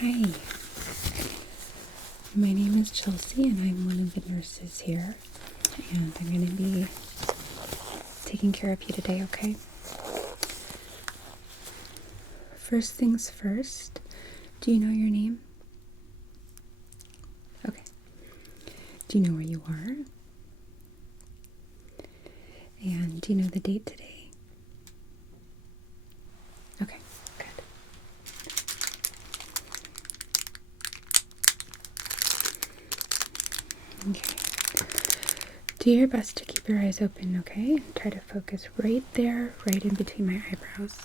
Hi, my name is Chelsea and I'm one of the nurses here, and I'm going to be taking care of you today, okay? First things first, do you know your name? Okay. Do you know where you are? And do you know the date today? Okay, good. Okay. Do your best to keep your eyes open, okay? Try to focus right there, right in between my eyebrows.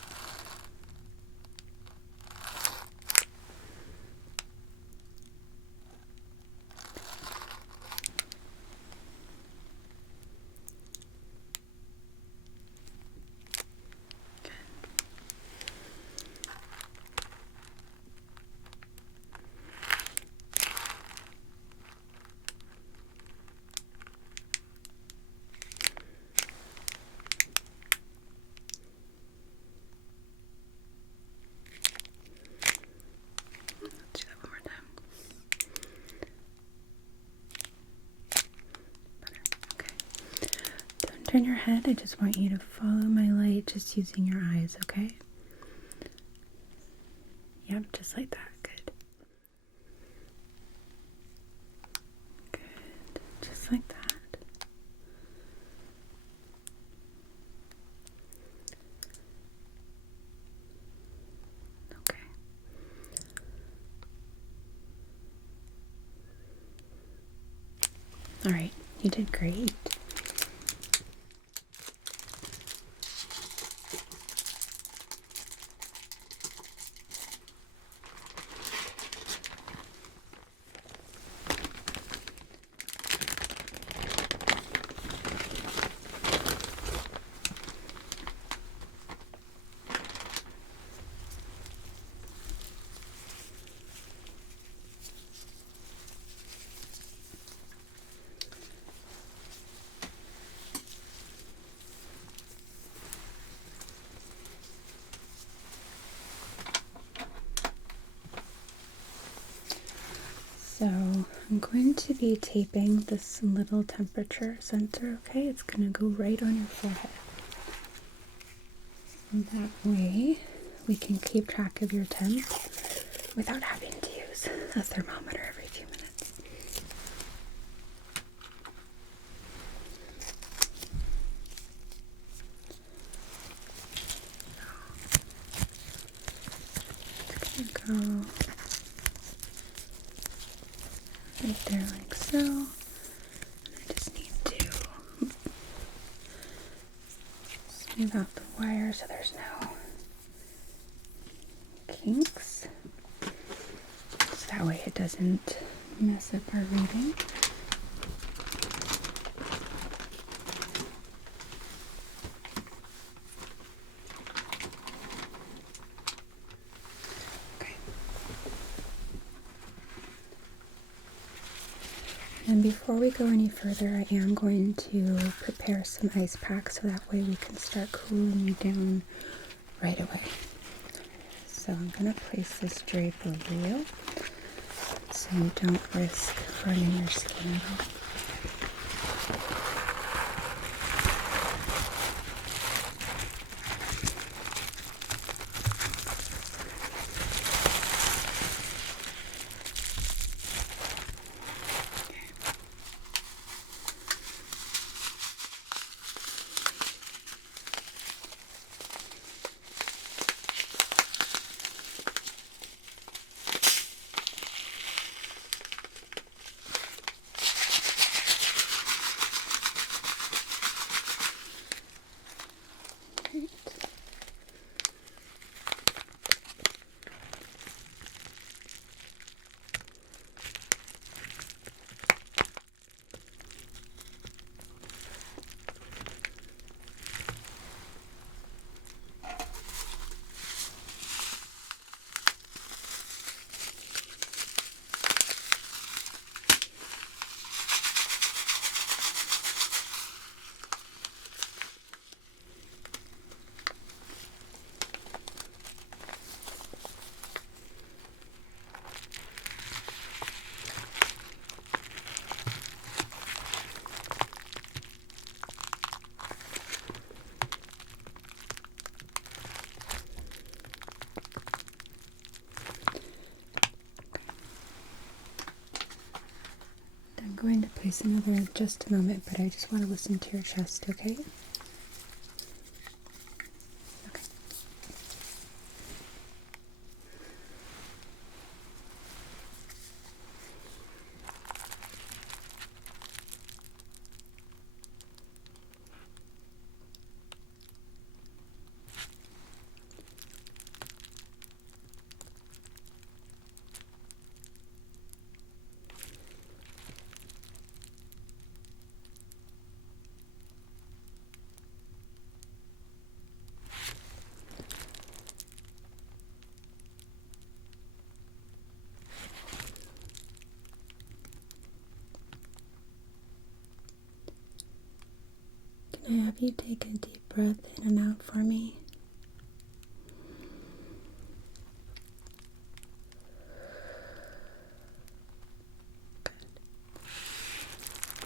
Let's do that one more time. Okay. Don't turn your head. I just want you to follow my light just using your eyes, okay? Yep, just like that. Good. Good. Just like that. Okay. All right. You did great. So I'm going to be taping this little temperature sensor, okay? It's going to go right on your forehead. And that way we can keep track of your temp without having to use a thermometer every few minutes. It's going to go right there like so. I just need to smooth out the wire so there's no kinks. So that way it doesn't mess up our reading. And before we go any further, I am going to prepare some ice packs so that way we can start cooling you down right away. So I'm going to place this drape over you so you don't risk burning your skin at all. going to place another in just a moment, but I just want to listen to your chest, okay? Okay. Can I have you take a deep breath in and out for me? Good.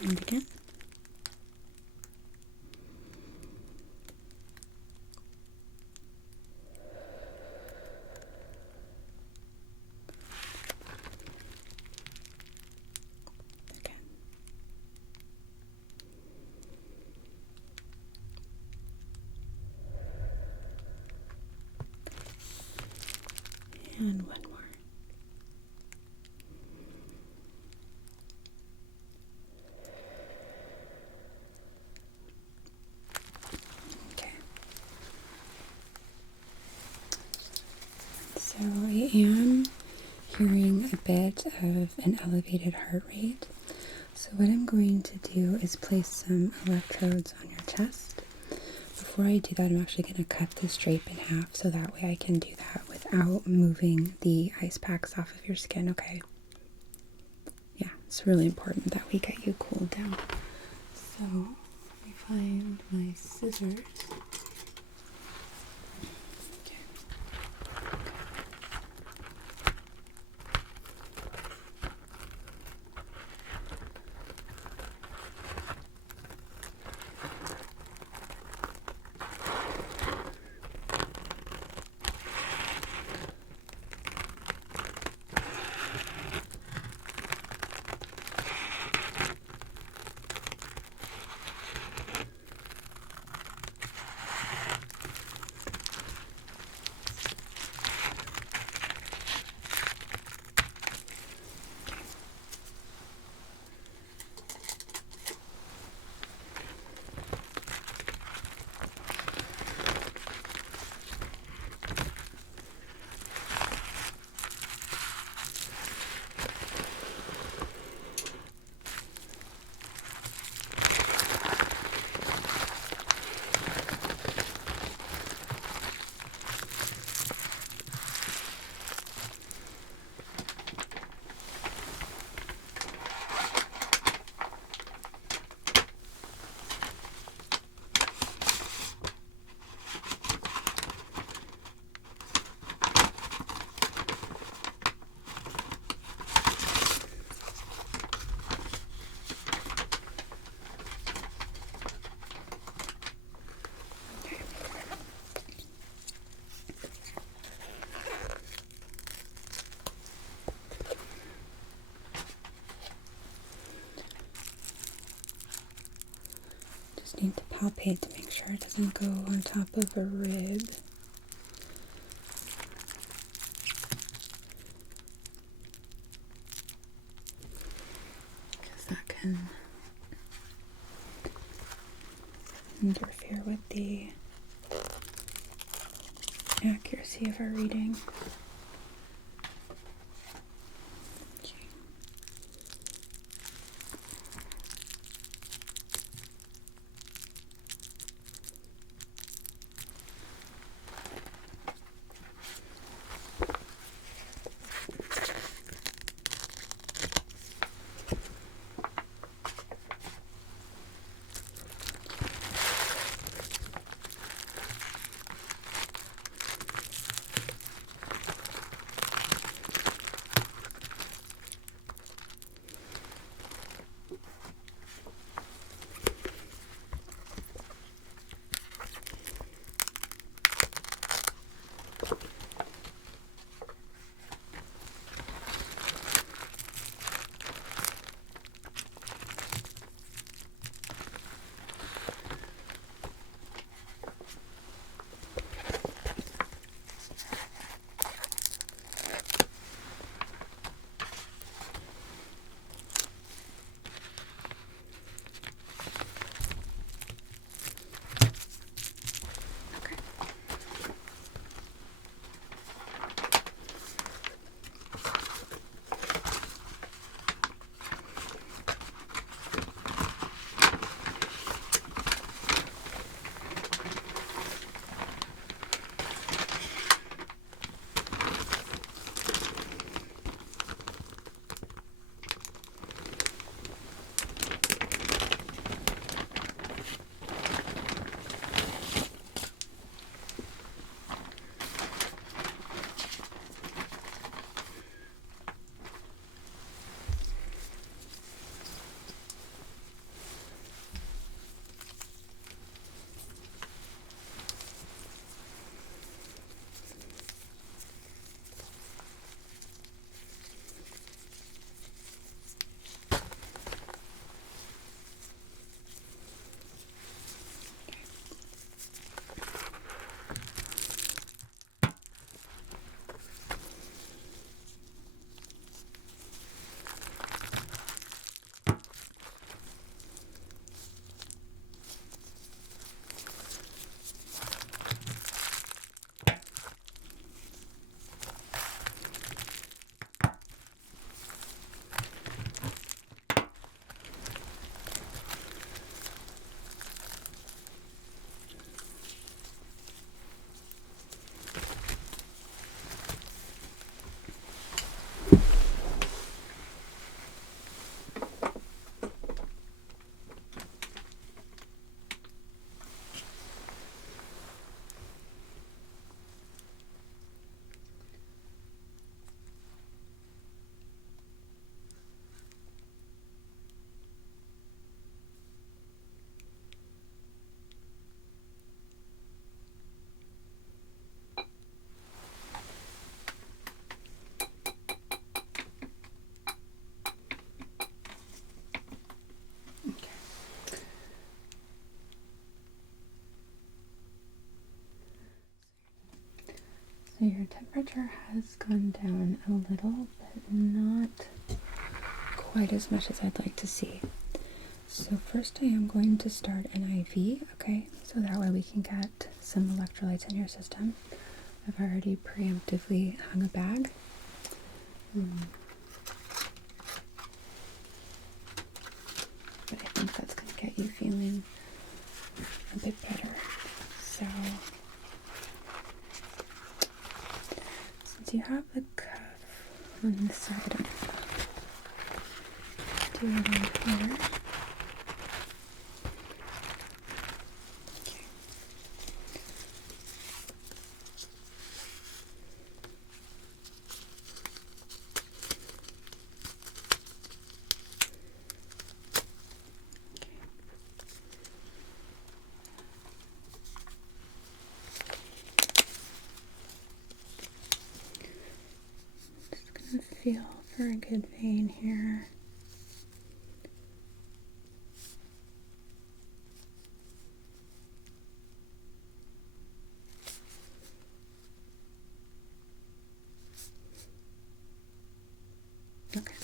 And again. Again. And one more. Okay. So I am hearing a bit of an elevated heart rate. So what I'm going to do is place some electrodes on your chest. Before I do that, I'm actually going to cut this drape in half so that way I can do that without moving the ice packs off of your skin, okay? Yeah, it's really important that we get you cooled down. So, let me find my scissors. Just need to palpate to make sure it doesn't go on top of a rib. Because that can interfere with the accuracy of our reading. So your temperature has gone down a little, but not quite as much as I'd like to see. So first I am going to start an IV, okay? So that way we can get some electrolytes in your system. I've already preemptively hung a bag. But I think that's going to get you feeling a bit better. So since you have the cuff on the side, I'm going to do it on here. Feel for a good vein here. Okay.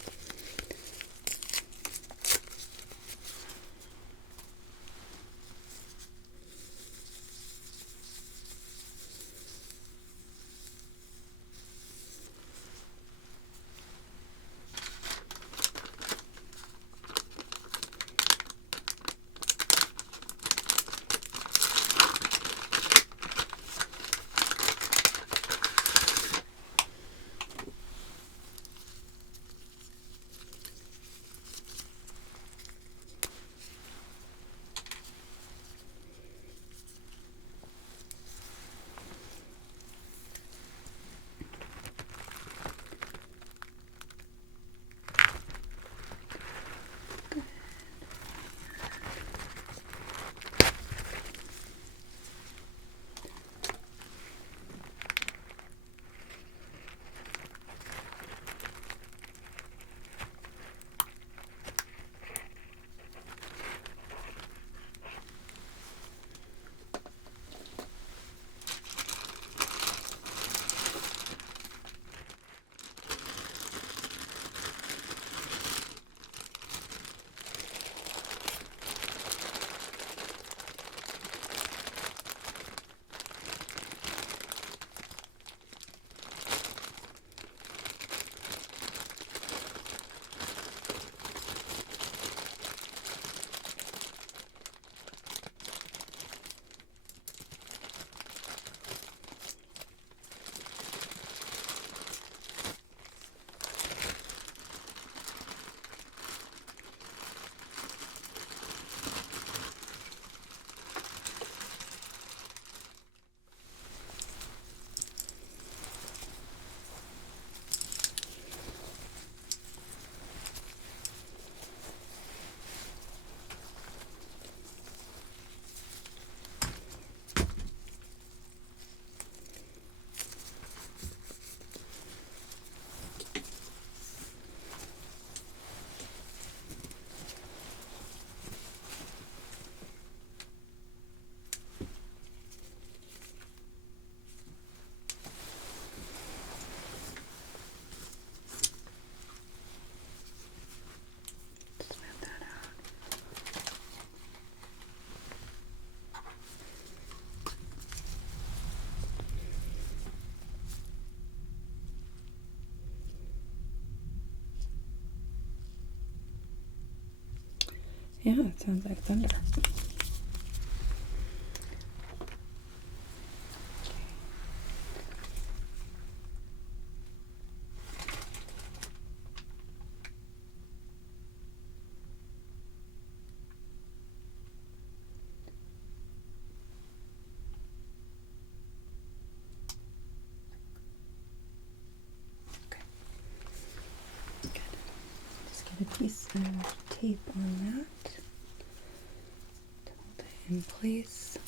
Yeah, it sounds like thunder. Okay. Good. Just get a piece of tape on that to hold it in place.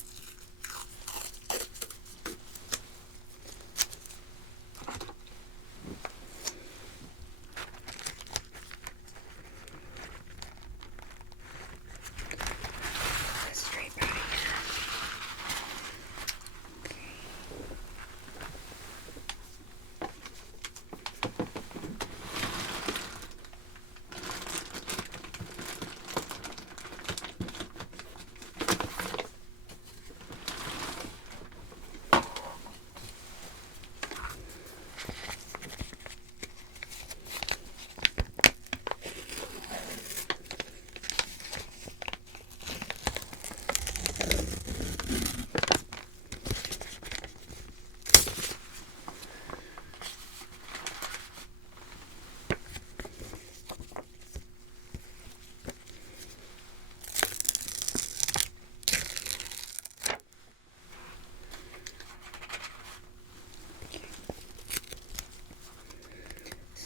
Straight body. Okay.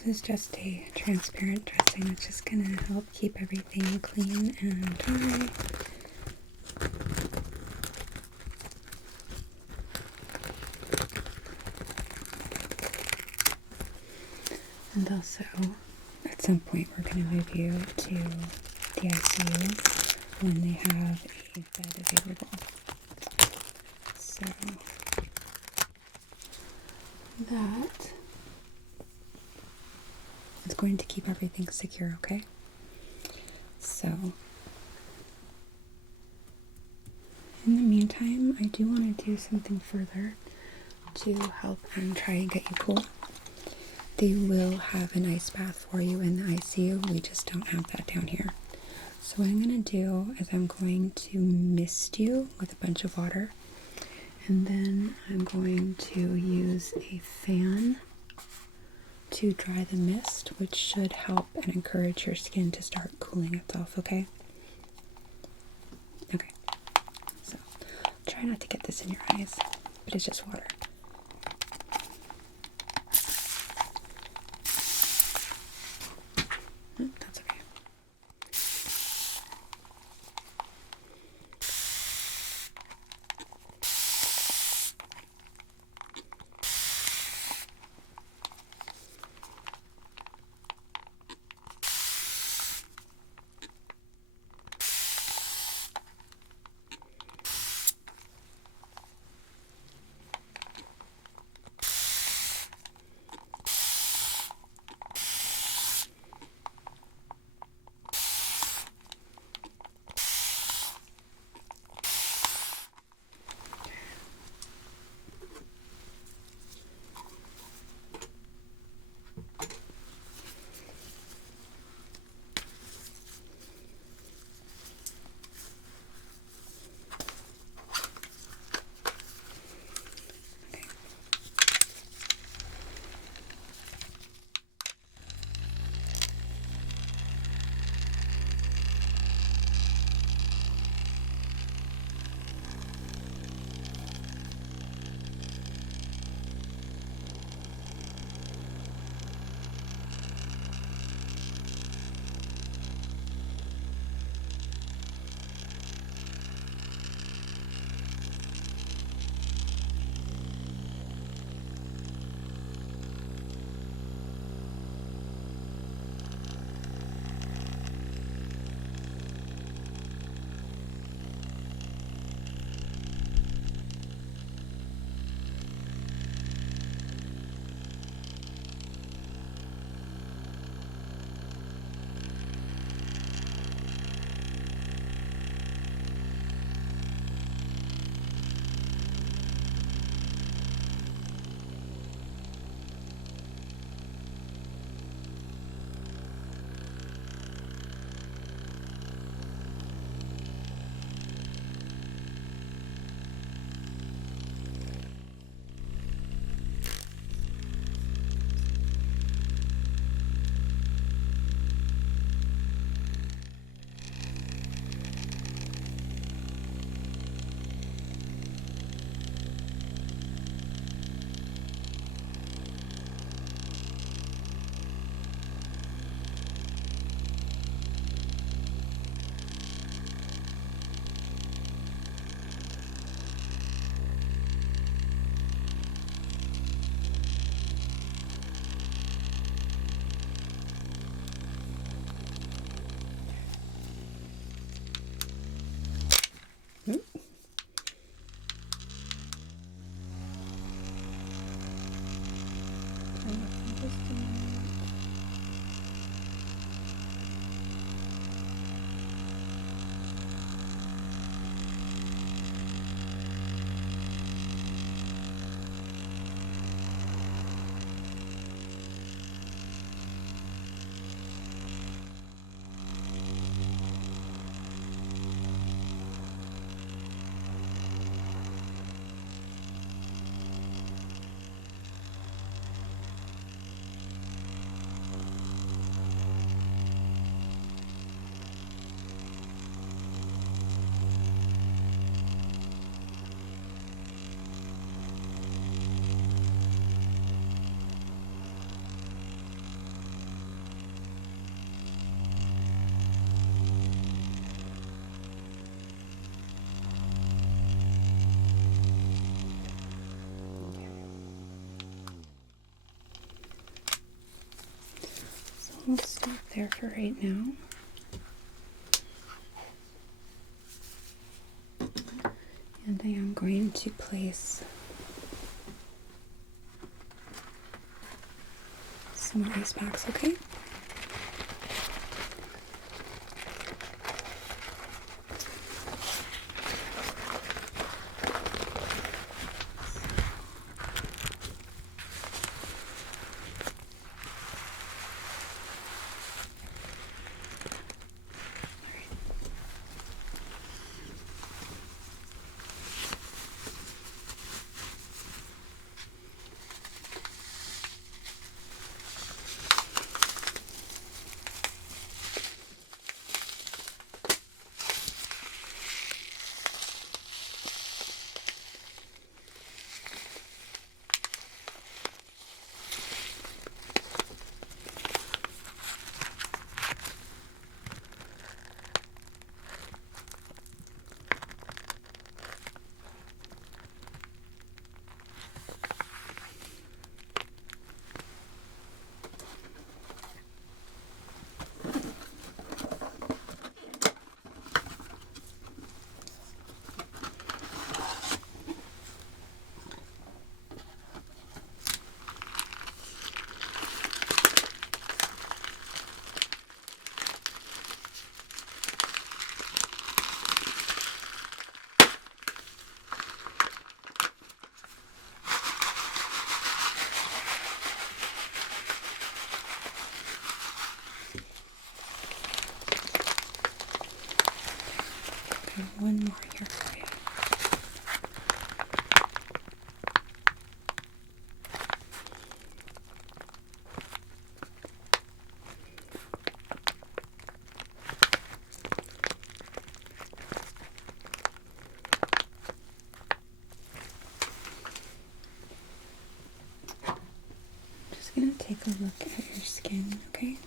This is just a transparent dressing. It's just going to help keep everything clean and dry. And also, at some point, we're going to move you to the ICU when they have a bed available. So, that is going to keep everything secure, okay? So, in the meantime, I do want to do something further to help and try and get you cool. They will have an ice bath for you in the ICU. We just don't have that down here. So what I'm going to do is I'm going to mist you with a bunch of water. And then I'm going to use a fan to dry the mist, which should help and encourage your skin to start cooling itself, okay? Okay. So try not to get this in your eyes, but it's just water. That's okay. there for right now. And I am going to place some more ice packs, okay? One more here for you. I'm just going to take a look at your skin, okay?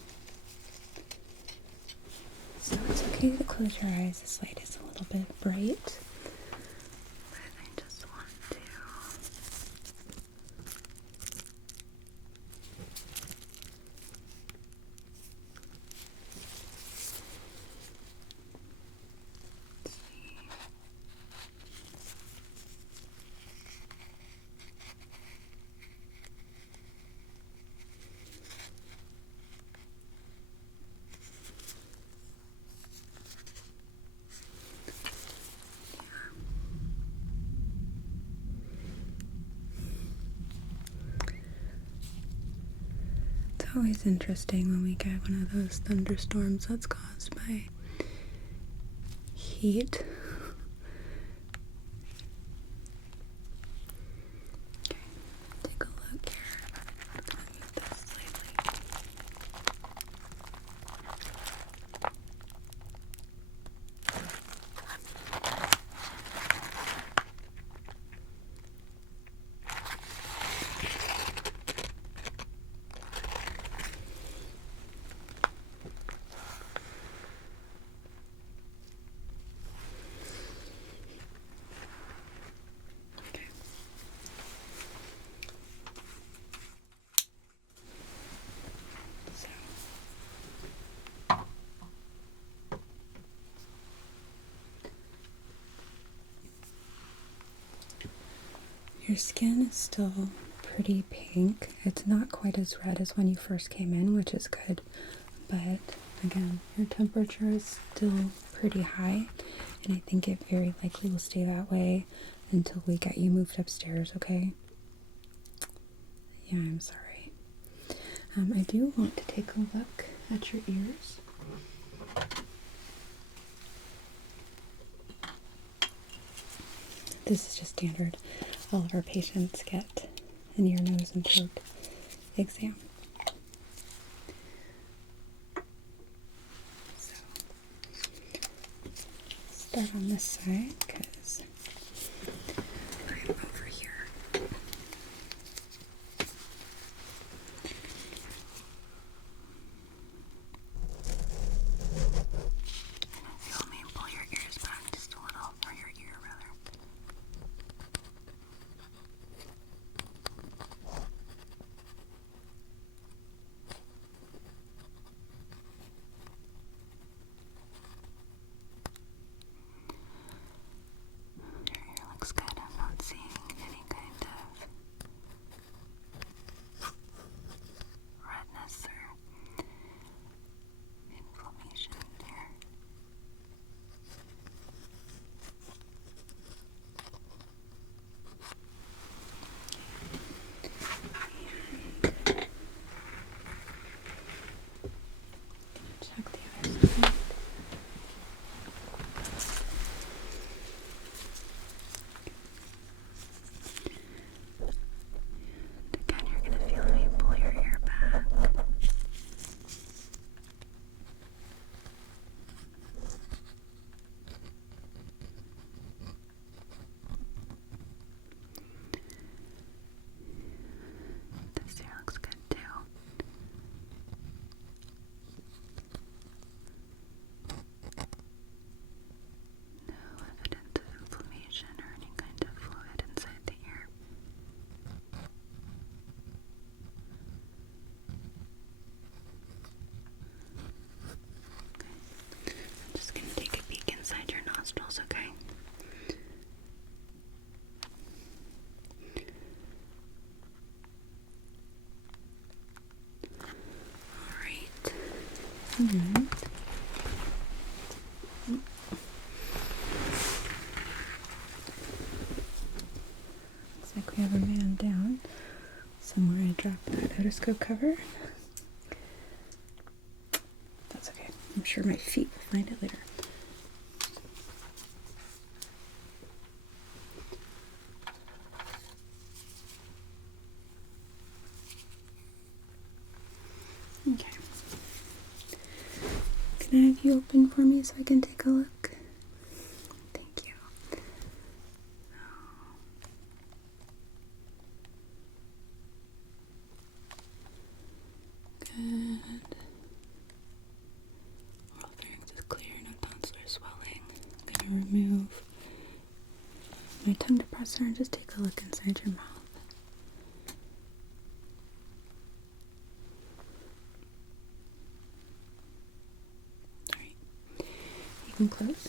So it's okay to close your eyes. This light is a little bit bright. But I just want to It's always interesting when we get one of those thunderstorms that's caused by heat. Okay, take a look here. I'll move this slightly. Your skin is still pretty pink. It's not quite as red as when you first came in, which is good. But again, your temperature is still pretty high, and I think it very likely will stay that way until we get you moved upstairs, okay? Yeah, I'm sorry. I do want to take a look at your ears. This is just standard. All of our patients get an ear, nose, and throat exam. So, start on this side because I'm over here. Feel me pull your ears back just a little, or your ear rather. otoscope cover. That's okay. I'm sure my feet will find it later. Okay. Can I have you open for me so I can take a look? Thank you. Good. Oral pharynx is clear, no tonsillar swelling. I'm going to remove my tongue depressor and just take a look inside your mouth. Alright. You can close.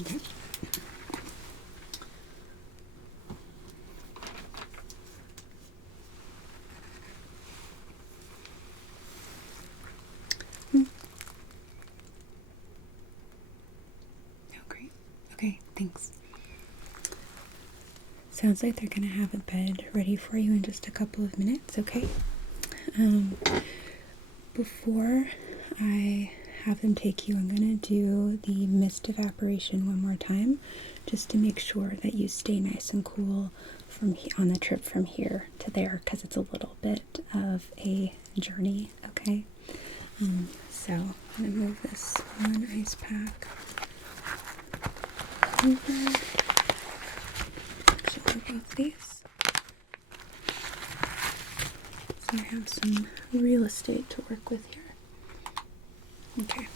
Okay. Oh, great. Okay, thanks. Sounds like they're going to have a bed ready for you in just a couple of minutes, okay? Before I have them take you, I'm going to do the mist evaporation one more time, just to make sure that you stay nice and cool from on the trip from here to there, because it's a little bit of a journey, okay? So I'm going to move this one ice pack over. Actually, move both these. So I have some real estate to work with here. Okay.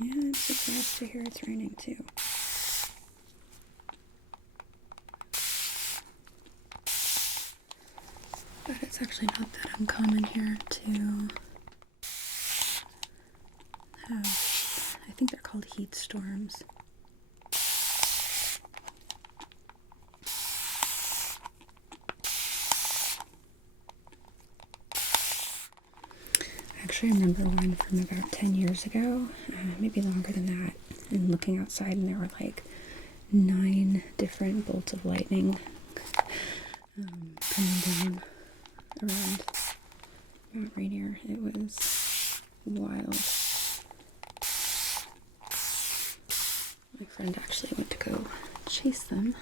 Yeah, I'm surprised to hear it's raining too. But it's actually not that uncommon here to have, I think they're called heat storms. Actually, I remember one from about 10 years ago, maybe longer than that, and looking outside, and there were like 9 different bolts of lightning coming down around Mount Rainier. It was wild. My friend actually went to go chase them.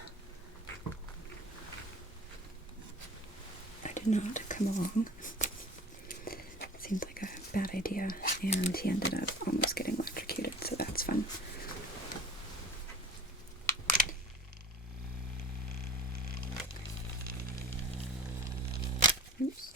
I did not come along. Seemed like a bad idea, and he ended up almost getting electrocuted, so that's fun. Oops.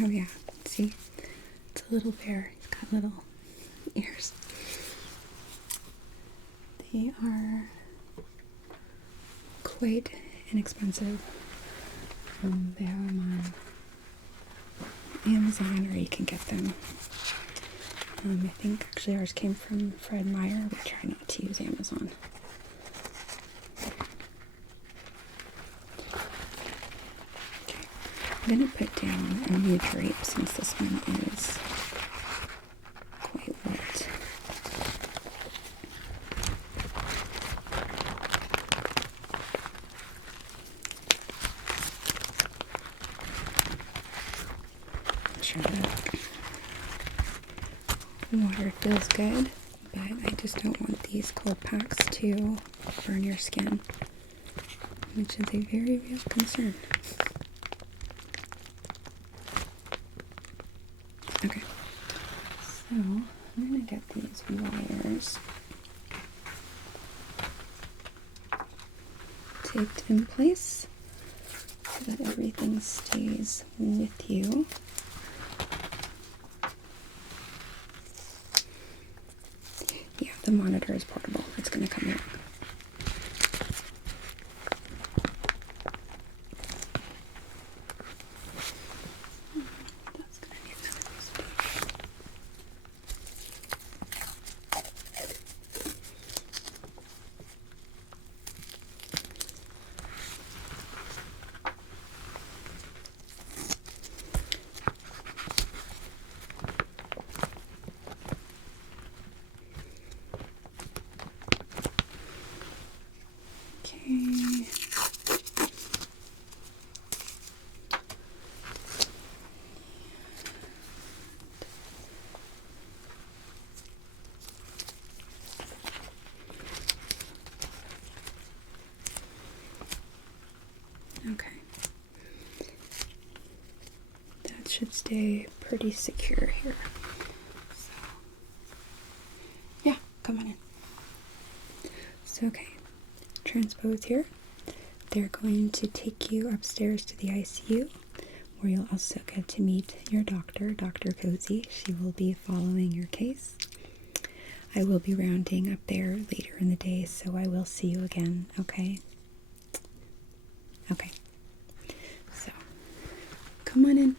Oh yeah, see? It's a little bear. He's got little ears. They are quite inexpensive. They have them on Amazon, or you can get them. I think actually ours came from Fred Meyer. We try not to use Amazon. Okay. I'm going to put down a new drape since this one is quite wet. Make sure that water feels good, but I just don't want these cold packs to burn your skin, which is a very real concern. Okay, so I'm going to get these wires taped in place so that everything stays with you. Yeah, the monitor is portable. It's going to come out. That's going to need another piece of paper. Okay. That should stay pretty secure here. So, yeah, come on in. So, okay, transpose here. They're going to take you upstairs to the ICU, where you'll also get to meet your doctor, Dr. Cozy. She will be following your case. I will be rounding up there later in the day, so I will see you again, okay? Okay. So, come on in.